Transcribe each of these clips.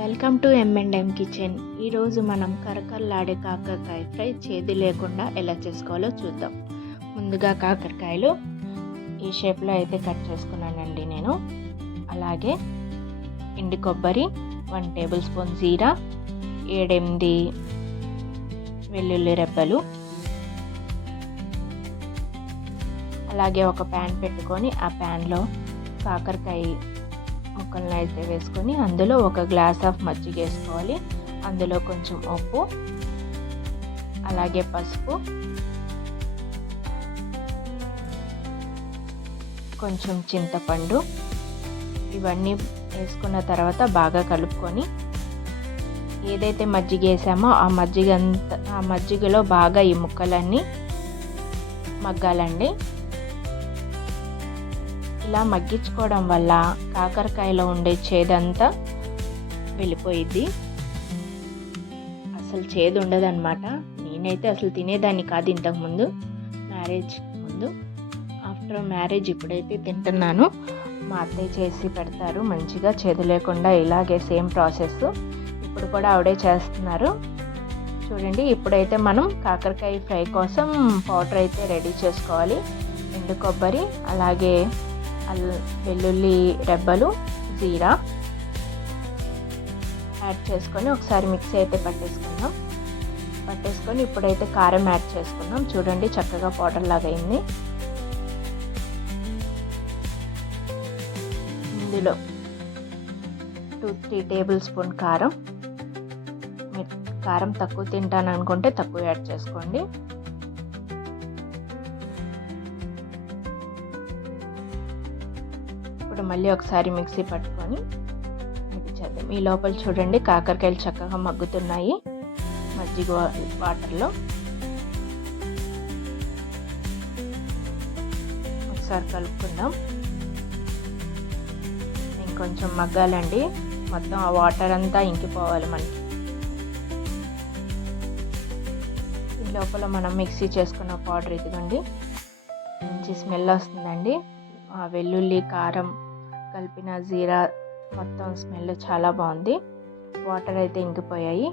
Welcome to ఎంఎండ్ఎం kitchen. ఈరోజు మనం కరకరలాడే కాకరకాయ ఫ్రై చేదు లేకుండా ఎలా చేసుకోవాలో చూద్దాం. ముందుగా కాకరకాయలు ఈ షేప్లో అయితే కట్ చేసుకున్నానండి నేను. అలాగే ఎండు కొబ్బరి వన్ టేబుల్ స్పూన్ జీరా ఏడెనిమిది వెల్లుల్లి రెబ్బలు. అలాగే ఒక ప్యాన్ పెట్టుకొని ఆ ప్యాన్లో కాకరకాయ ముక్కలను అయితే వేసుకొని అందులో ఒక గ్లాస్ ఆఫ్ మజ్జిగ వేసుకోవాలి. అందులో కొంచెం ఉప్పు అలాగే పసుపు కొంచెం చింతపండు ఇవన్నీ వేసుకున్న తర్వాత బాగా కలుపుకొని ఏదైతే మజ్జిగ వేసామో ఆ మజ్జిగ అంత ఆ మజ్జిగలో బాగా ఈ ముక్కలన్నీ మగ్గాలండి. ఇలా మగ్గించుకోవడం వల్ల కాకరకాయలో ఉండే చేదంతా వెళ్ళిపోయిద్ది. అసలు చేదు ఉండదన్నమాట. నేనైతే అసలు తినేదాన్ని కాదు ఇంతకుముందు మ్యారేజ్ ముందు. ఆఫ్టర్ మ్యారేజ్ ఇప్పుడైతే తింటున్నాను. మా అత్తయ్య చేసి పెడతారు. మంచిగా చేదు లేకుండా ఇలాగే సేమ్ ప్రాసెస్. ఇప్పుడు కూడా ఆవిడే చేస్తున్నారు. చూడండి ఇప్పుడైతే మనం కాకరకాయ ఫ్రై కోసం పౌడర్ అయితే రెడీ చేసుకోవాలి. ఎండు కొబ్బరి అలాగే వెల్లుల్లి రెబ్బలు జీరా యాడ్ చేసుకొని ఒకసారి మిక్సీ అయితే పట్టేసుకుందాం. పట్టేసుకొని ఇప్పుడైతే కారం యాడ్ చేసుకుందాం. చూడండి చక్కగా పౌడర్ లాగా అయింది. ఇందులో టూ త్రీ టేబుల్ స్పూన్ కారం. కారం తక్కువ తింటాను అనుకుంటే తక్కువ యాడ్ చేసుకోండి. ఇప్పుడు మళ్ళీ ఒకసారి మిక్సీ పట్టుకొని చేద్దాం. ఈ లోపల చూడండి కాకరకాయలు చక్కగా మగ్గుతున్నాయి. మజ్జిగ వాటర్లో. ఒకసారి కలుపుకుందాం. ఇంకొంచెం మగ్గాలండి. మొత్తం ఆ వాటర్ అంతా ఇంకిపోవాలి మనకి. ఈ లోపల మనం మిక్సీ చేసుకున్న పౌడర్ ఇదిగోండి. మంచి స్మెల్ వస్తుందండి. వెల్లుల్లి కారం కలిపిన జీరా మొత్తం స్మెల్ చాలా బాగుంది. వాటర్ అయితే ఇంకిపోయాయి.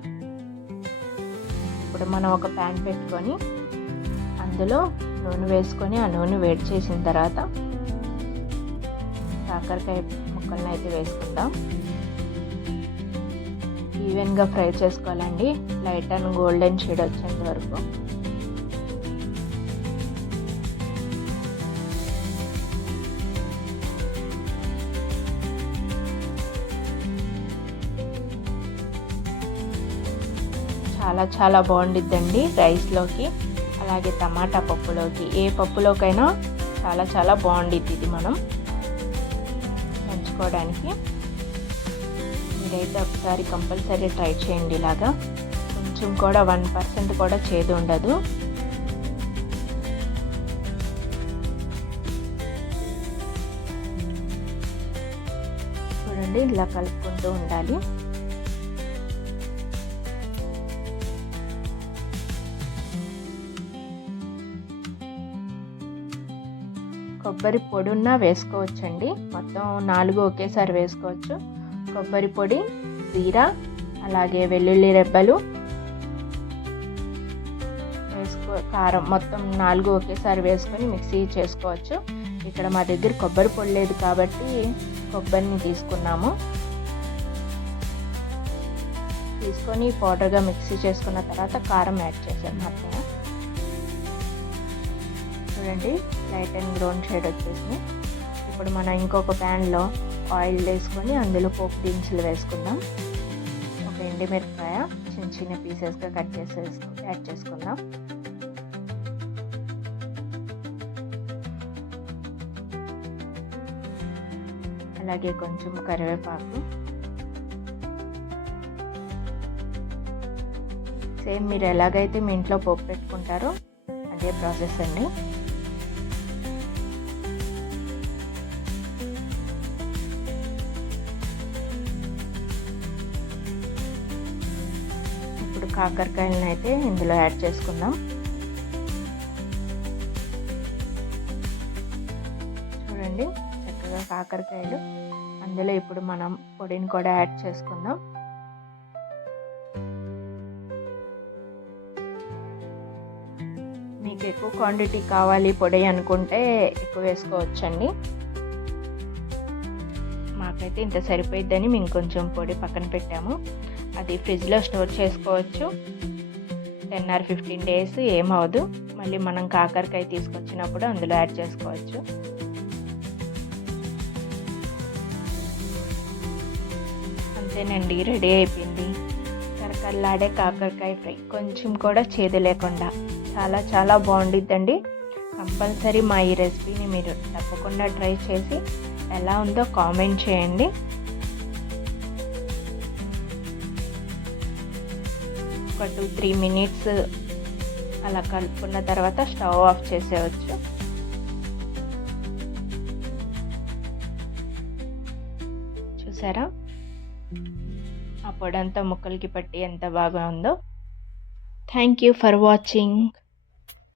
ఇప్పుడు మనం ఒక ప్యాన్ పెట్టుకొని అందులో నూనె వేసుకొని ఆ నూనె వేడి చేసిన తర్వాత కాకరకాయ ముక్కలను అయితే వేసుకుందాం. ఈవెన్గా ఫ్రై చేసుకోవాలండి. లైట్ అండ్ గోల్డెన్ షేడ్ వచ్చేంత వరకు. చాలా చాలా బాగుండిద్దండి రైస్లోకి. అలాగే టమాటా పప్పులోకి. ఏ పప్పులోకైనా చాలా చాలా బాగుండిద్ది ఇది మనం నంచుకోవడానికి. మీరైతే ఒకసారి కంపల్సరీ ట్రై చేయండి ఇలాగా. కొంచెం కూడా వన్ పర్సెంట్ కూడా చేదు ఉండదు. చూడండి ఇలా కలుపుకుంటూ ఉండాలి. కొబ్బరి పొడి ఉన్న వేసుకోవచ్చండి. మొత్తం నాలుగు ఒకేసారి వేసుకోవచ్చు. కొబ్బరి పొడి జీరా అలాగే వెల్లుల్లి రెబ్బలు వేసుకో కారం మొత్తం నాలుగు ఒకేసారి వేసుకొని మిక్సీ చేసుకోవచ్చు. ఇక్కడ మా దగ్గర కొబ్బరి పొడి లేదు కాబట్టి కొబ్బరిని తీసుకున్నాము. తీసుకొని పౌడర్గా మిక్సీ చేసుకున్న తర్వాత కారం యాడ్ చేసాను మొత్తం చూడండి. లైట్ అండ్ బ్రౌన్ షేడ్ వచ్చేసింది. ఇప్పుడు మనం ఇంకొక ప్యాన్లో ఆయిల్ వేసుకొని అందులో పోపు దినుసులు వేసుకుందాం. ఒక ఎండిమిరపకాయ చిన్న చిన్న పీసెస్గా కట్ చేసి యాడ్ చేసుకుందాం. అలాగే కొంచెం కరివేపాకు. సేమ్ మీరు ఎలాగైతే మీ ఇంట్లో పోపు పెట్టుకుంటారో అదే ప్రాసెస్ అండి. కాకరకాయలను అయితే ఇందులో యాడ్ చేసుకుందాం. చూడండి చక్కగా కాకరకాయలు. అందులో ఇప్పుడు మనం పొడిని కూడా యాడ్ చేసుకుందాం. మీకు ఎక్కువ క్వాంటిటీ కావాలి పొడి అనుకుంటే ఎక్కువ వేసుకోవచ్చండి. మాకైతే ఇంత సరిపోయిద్దని మేము కొంచెం పొడి పక్కన పెట్టాము. అది ఫ్రిడ్జ్లో స్టోర్ చేసుకోవచ్చు. టెన్ ఆర్ ఫిఫ్టీన్ డేస్ ఏమవదు మళ్ళీ మనం కాకరకాయ తీసుకొచ్చినప్పుడు అందులో యాడ్ చేసుకోవచ్చు. అంతేనండి రెడీ అయిపోయింది. కరకరలాడే కాకరకాయ ఫ్రై. కొంచెం కూడా చేదు లేకుండా. చాలా చాలా బాగుండిద్దండి. కంపల్సరీ మా ఈ రెసిపీని మీరు తప్పకుండా ట్రై చేసి ఎలా ఉందో కామెంట్ చేయండి. ఒక టూ త్రీ మినిట్స్ అలా కలుపుకున్న తర్వాత స్టవ్ ఆఫ్ చేసేయచ్చు. చూసారా? ఆ పొడంతా ముక్కలకి పట్టి ఎంత బాగా ఉందో థ్యాంక్ యూ ఫర్ వాచింగ్